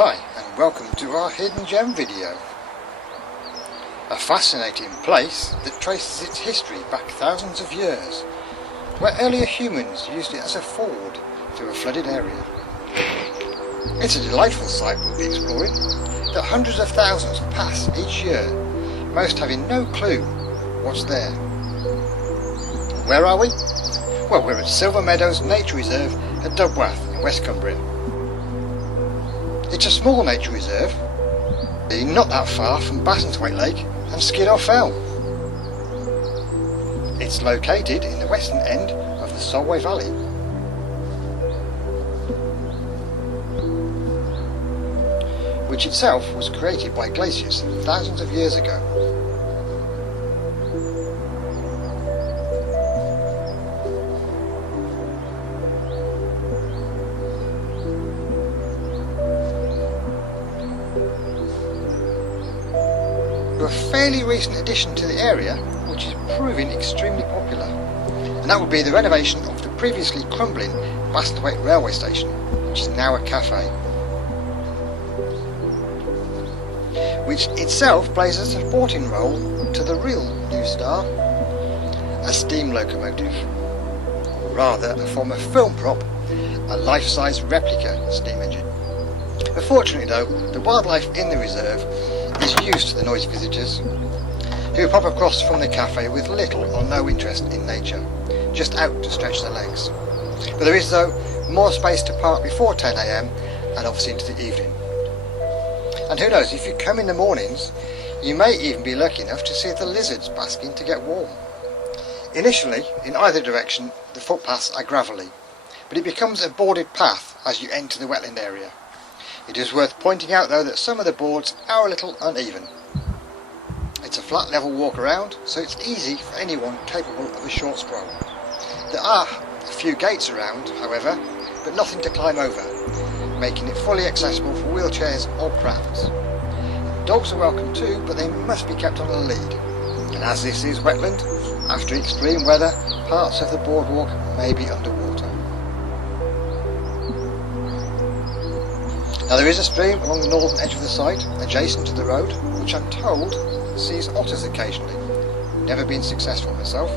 Hi and welcome to our hidden gem video. A fascinating place that traces its history back thousands of years, where earlier humans used it as a ford through a flooded area. It's a delightful sight we'll be exploring, that hundreds of thousands pass each year, most having no clue what's there. Where are we? Well, we're at Silver Meadows Nature Reserve at Dubwath in West Cumbria. It's a small nature reserve, being not that far from Bassenthwaite Lake and Skiddaw Fell. It's located in the western end of the Solway Valley. Which itself was created by glaciers thousands of years ago. A fairly recent addition to the area, which is proving extremely popular, and that would be the renovation of the previously crumbling Bassenthwaite railway station, which is now a cafe, which itself plays a supporting role to the real new star, a steam locomotive, or rather a former film prop, a life-size replica steam engine. Unfortunately though, the wildlife in the reserve is used to the noisy visitors, who pop across from the cafe with little or no interest in nature, just out to stretch their legs. But there is though more space to park before 10 AM and obviously into the evening. And who knows, if you come in the mornings, you may even be lucky enough to see the lizards basking to get warm. Initially, in either direction, the footpaths are gravelly, but it becomes a boarded path as you enter the wetland area. It is worth pointing out though that some of the boards are a little uneven. It's a flat level walk around, so it's easy for anyone capable of a short stroll. There are a few gates around, however, but nothing to climb over, making it fully accessible for wheelchairs or prams. Dogs are welcome too, but they must be kept on a lead. And as this is wetland, after extreme weather, parts of the boardwalk may be underwater. Now there is a stream along the northern edge of the site, adjacent to the road, which I'm told sees otters occasionally. Never been successful myself.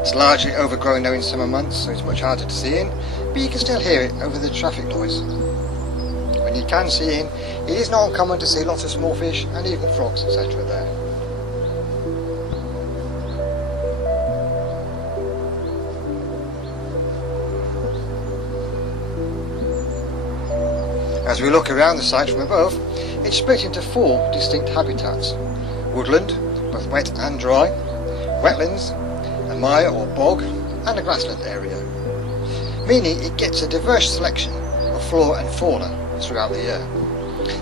It's largely overgrown now in summer months, so it's much harder to see in, but you can still hear it over the traffic noise. When you can see in, it is not uncommon to see lots of small fish and even frogs, etc. there. As we look around the site from above, it's split into 4 distinct habitats: woodland, both wet and dry, wetlands, a mire or bog, and a grassland area, meaning it gets a diverse selection of flora and fauna throughout the year.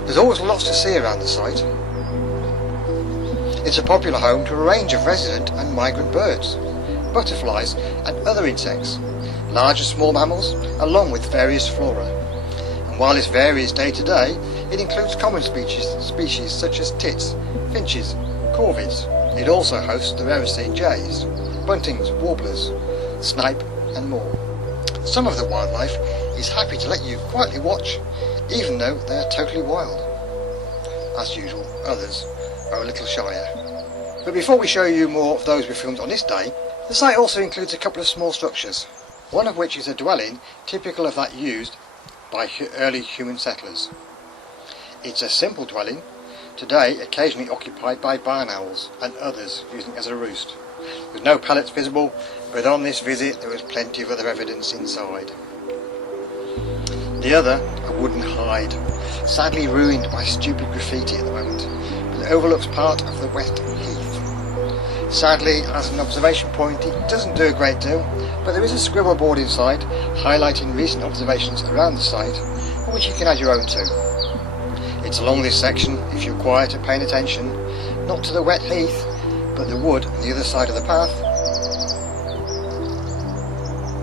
There's always lots to see around the site. It's a popular home to a range of resident and migrant birds, butterflies and other insects, large and small mammals, along with various flora. While this varies day to day, it includes common species such as tits, finches, corvids. It also hosts the rarest seen jays, buntings, warblers, snipe and more. Some of the wildlife is happy to let you quietly watch, even though they are totally wild. As usual, others are a little shyer. But before we show you more of those we filmed on this day, the site also includes a couple of small structures, one of which is a dwelling typical of that used by early human settlers. It's a simple dwelling, today occasionally occupied by barn owls and others using it as a roost. There's no pallets visible, but on this visit there was plenty of other evidence inside. The other, a wooden hide, sadly ruined by stupid graffiti at the moment, but it overlooks part of the wet heath. Sadly, as an observation point, it doesn't do a great deal, but there is a scribble board inside highlighting recent observations around the site, which you can add your own to. It's along this section, if you're quiet and paying attention, not to the wet heath, but the wood on the other side of the path.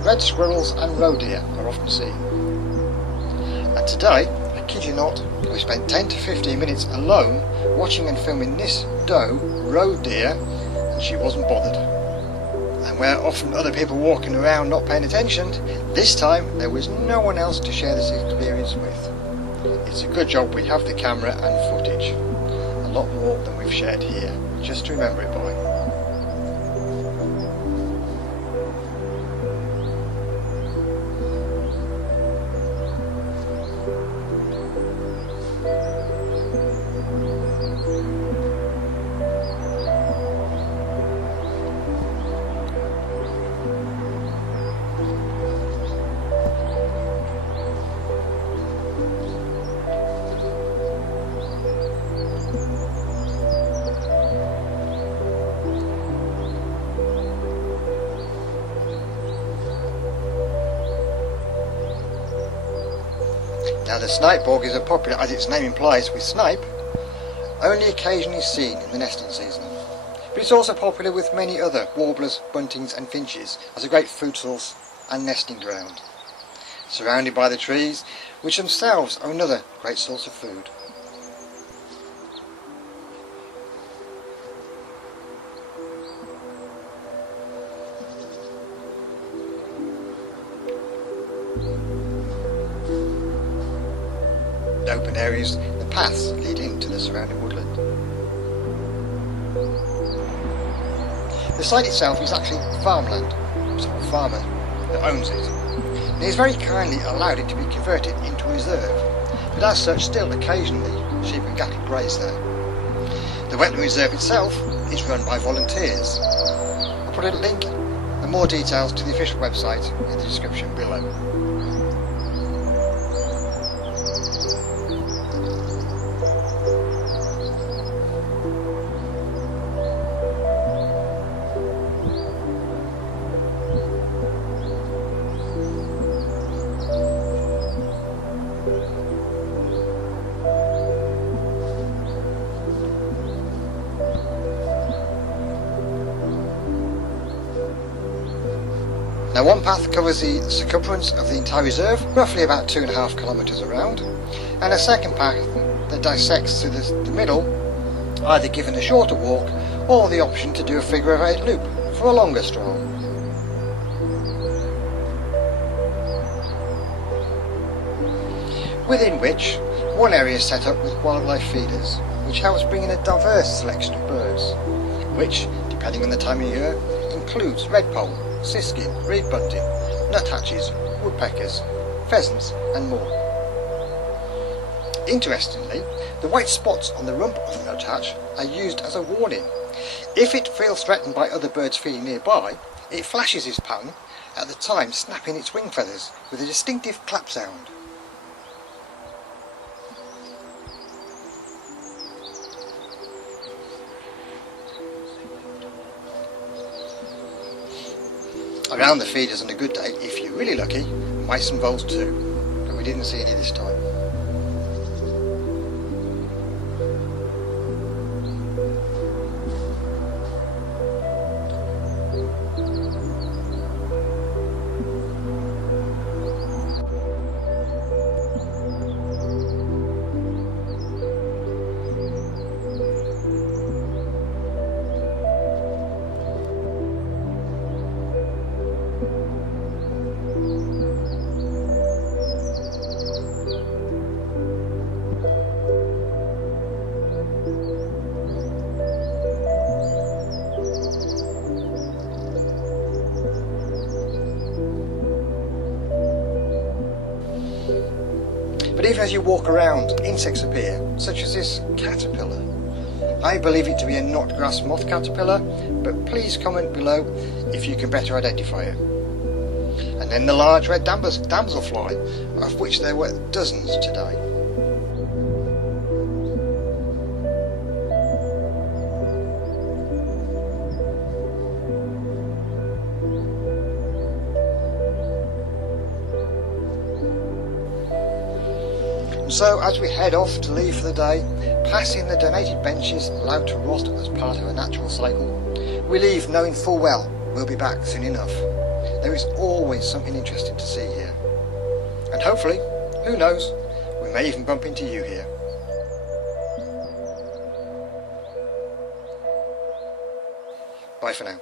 Red squirrels and roe deer are often seen. And today, I kid you not, we spent 10 to 15 minutes alone watching and filming this doe roe deer, and she wasn't bothered. And where often other people walking around not paying attention, this time there was no one else to share this experience with. it's a good job we have the camera and footage. A lot more than we've shared here, just to remember it by. Now the snipe bog is popular, as its name implies, with snipe, only occasionally seen in the nesting season. But it's also popular with many other warblers, buntings and finches as a great food source and nesting ground, surrounded by the trees, which themselves are another great source of food. Open areas, the paths lead into the surrounding woodland. The site itself is actually farmland. It's a farmer that owns it. And he has very kindly allowed it to be converted into a reserve, but as such still occasionally sheep and cattle graze there. The wetland reserve itself is run by volunteers. I'll put a link and more details to the official website in the description below. Now one path covers the circumference of the entire reserve, roughly about 2.5 kilometres around, and a second path that dissects through the middle, either given a shorter walk or the option to do a figure of 8 loop for a longer stroll. Within which, one area is set up with wildlife feeders, which helps bring in a diverse selection of birds, which, depending on the time of year, includes redpoll, siskin, reed bunting, nuthatches, woodpeckers, pheasants and more. Interestingly, the white spots on the rump of the nuthatch are used as a warning. If it feels threatened by other birds feeding nearby, it flashes its pattern, at the time snapping its wing feathers with a distinctive clap sound. Around the feeders on a good day, if you're really lucky, mice and voles too, but we didn't see any this time. But even as you walk around, insects appear, such as this caterpillar. I believe it to be a knotgrass moth caterpillar, but please comment below if you can better identify it. And then the large red damselfly, of which there were dozens today. So as we head off to leave for the day, passing the donated benches allowed to rot as part of a natural cycle, we leave knowing full well we'll be back soon enough. There is always something interesting to see here. And hopefully, who knows, we may even bump into you here. Bye for now.